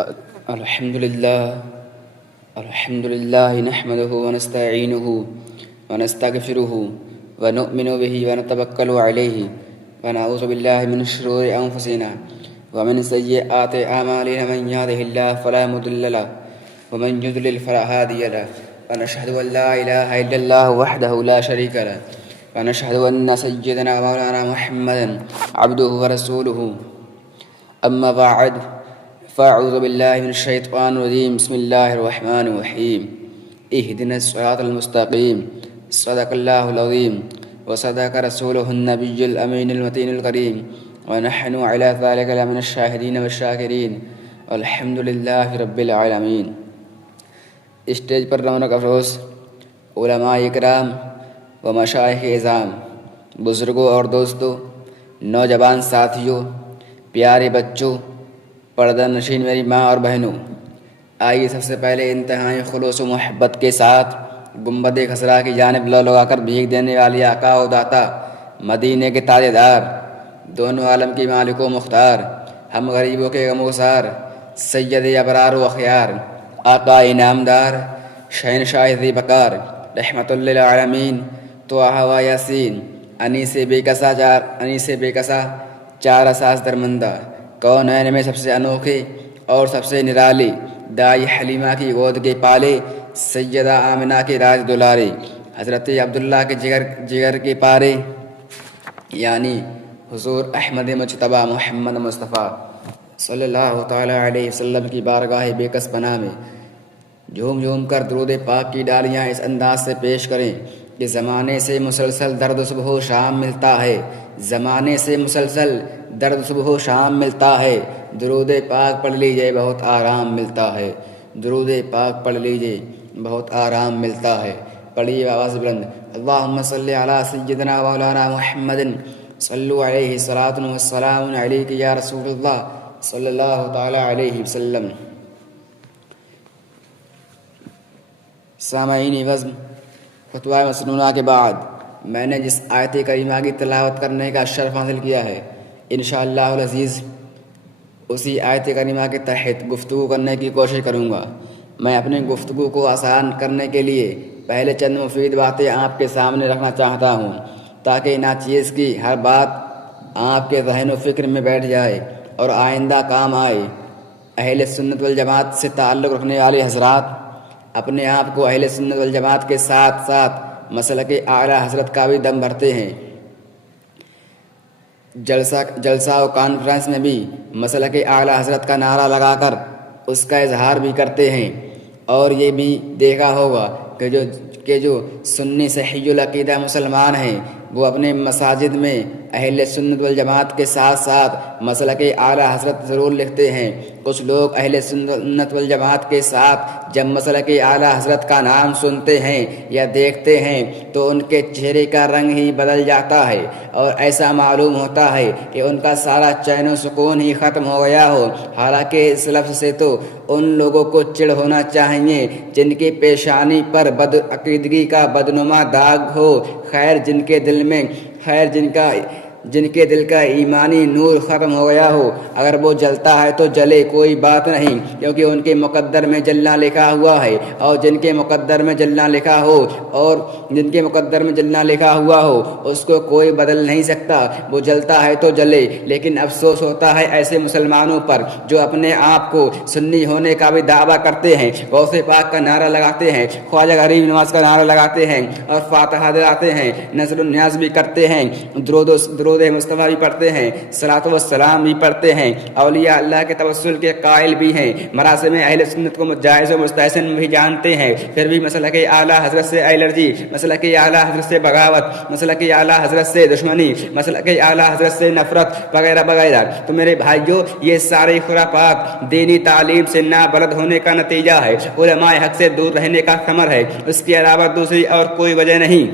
الحمد لله نحمده ونستعينه ونستغفره ونؤمن به ونتوكل عليه ونعوذ بالله من شرور أنفسنا ومن سيئات أعمالنا. من يهده الله فلا مضل له ومن يضلل فلا هادي له. ونشهد أن لا إله إلا الله وحده لا شريك له ونشهد أن سيدنا مولانا محمدا عبده ورسوله. أما بعد فأعوذ بالله من الشيطان الرجيم. بسم الله الرحمن الرحيم. اهدنا الصراط المستقيم. صدق الله العظيم وصدق رسوله النبي الأمين المتين الكريم ونحن على ذلك لمن الشاهدين والشاكرين والحمد لله رب العالمين. اسٹیج پر رونق افروز علماء اکرام و مشائخ اعظام، بزرگوں اور دوستوں، نوجوان ساتھیوں، پیارے بچوں، پردہ نشین میری ماں اور بہنوں، آئیے سب سے پہلے انتہائی خلوص و محبت کے ساتھ گنبد خضرا کی جانب لو لگا کر بھیگ دینے والی آقا و داتا، مدینے کے تاج دار، دونوں عالم کی مالک و مختار، ہم غریبوں کے غم گسار، سید ابرار و اخیار، آقا انعامدار، شہنشاہ ذی بقار، رحمت للعالمین، طٰہٰ و یاسین، انیس بے کسا چار اساس درمندہ، کونین میں سب سے انوکھے اور سب سے نرالی، دائی حلیمہ کی گود کے پالے، سیدہ آمنہ کے راج دلارے، حضرت عبداللہ کے جگر کے پارے، یعنی حضور احمد مجتبیٰ محمد مصطفیٰ صلی اللہ تعالیٰ علیہ وسلم کی بارگاہ بے کس پناہ میں جھوم جھوم کر درود پاک کی ڈالیاں اس انداز سے پیش کریں کہ زمانے سے مسلسل درد صبح و شام ملتا ہے، زمانے سے مسلسل درد صبح و شام ملتا ہے، درود پاک پڑھ لیجئے بہت آرام ملتا ہے، درود پاک پڑھ لیجئے بہت آرام ملتا ہے. پڑھیے آواز بلند. اللہم صلی علی سیدنا مولانا محمد صلو علیہ صلاۃ و سلام علیک یا رسول اللہ صلی اللہ تعالی علیہ وسلم. سامعین وزم، خطبہ مسنونہ کے بعد میں نے جس آیت کریمہ کی تلاوت کرنے کا شرف حاصل کیا ہے، انشاءاللہ العزیز اسی آیت کریمہ کے تحت گفتگو کرنے کی کوشش کروں گا. میں اپنی گفتگو کو آسان کرنے کے لیے پہلے چند مفید باتیں آپ کے سامنے رکھنا چاہتا ہوں تاکہ ناچیز کی ہر بات آپ کے ذہن و فکر میں بیٹھ جائے اور آئندہ کام آئے. اہل سنت والجماعت سے تعلق رکھنے والے حضرات اپنے آپ کو اہل سنت والجماعت کے ساتھ ساتھ مسلک اعلیٰ حضرت کا بھی دم بھرتے ہیں. جلسہ و کانفرنس میں بھی مسلک اعلیٰ حضرت کا نعرہ لگا کر اس کا اظہار بھی کرتے ہیں. اور یہ بھی دیکھا ہوگا کہ جو سنی صحیح العقیدہ مسلمان ہیں وہ اپنے مساجد میں اہل سنت والجماعت کے ساتھ ساتھ مسلک اعلیٰ حضرت ضرور لکھتے ہیں. کچھ لوگ اہل سنت والجماعت کے ساتھ جب مسلک اعلیٰ حضرت کا نام سنتے ہیں یا دیکھتے ہیں تو ان کے چہرے کا رنگ ہی بدل جاتا ہے اور ایسا معلوم ہوتا ہے کہ ان کا سارا چین و سکون ہی ختم ہو گیا ہو. حالانکہ اس لفظ سے تو ان لوگوں کو چڑ ہونا چاہیے جن کی پیشانی پر بدعقیدگی کا بدنما داغ ہو، جن کے دل کا ایمانی نور ختم ہو گیا ہو. اگر وہ جلتا ہے تو جلے، کوئی بات نہیں، کیونکہ ان کے مقدر میں جلنا لکھا ہوا ہے. اور جن کے مقدر میں جلنا لکھا ہوا ہو اس کو کوئی بدل نہیں سکتا. وہ جلتا ہے تو جلے. لیکن افسوس ہوتا ہے ایسے مسلمانوں پر جو اپنے آپ کو سنی ہونے کا بھی دعویٰ کرتے ہیں، غوث پاک کا نعرہ لگاتے ہیں، خواجہ غریب نواز کا نعرہ لگاتے ہیں اور فاتحہ دلاتے ہیں، نذر و نیاز بھی کرتے ہیں، درود مصطفیٰ بھی پڑھتے ہیں، صلاۃ و سلام بھی پڑھتے ہیں، اولیاء اللہ کے توسل کے قائل بھی ہیں، مراسم اہل سنت کو جائز و مستحسن بھی جانتے ہیں. پھر بھی مسلک اعلیٰ حضرت سے الرجی، مسلک اعلیٰ حضرت سے بغاوت، مسلک اعلیٰ حضرت سے دشمنی، مسلک اعلیٰ حضرت سے نفرت وغیرہ وغیرہ. تو میرے بھائیوں، یہ سارے خرافات دینی تعلیم سے نابلد ہونے کا نتیجہ ہے، علماء حق سے دور رہنے کا ثمر ہے. اس کے علاوہ دوسری اور کوئی وجہ نہیں.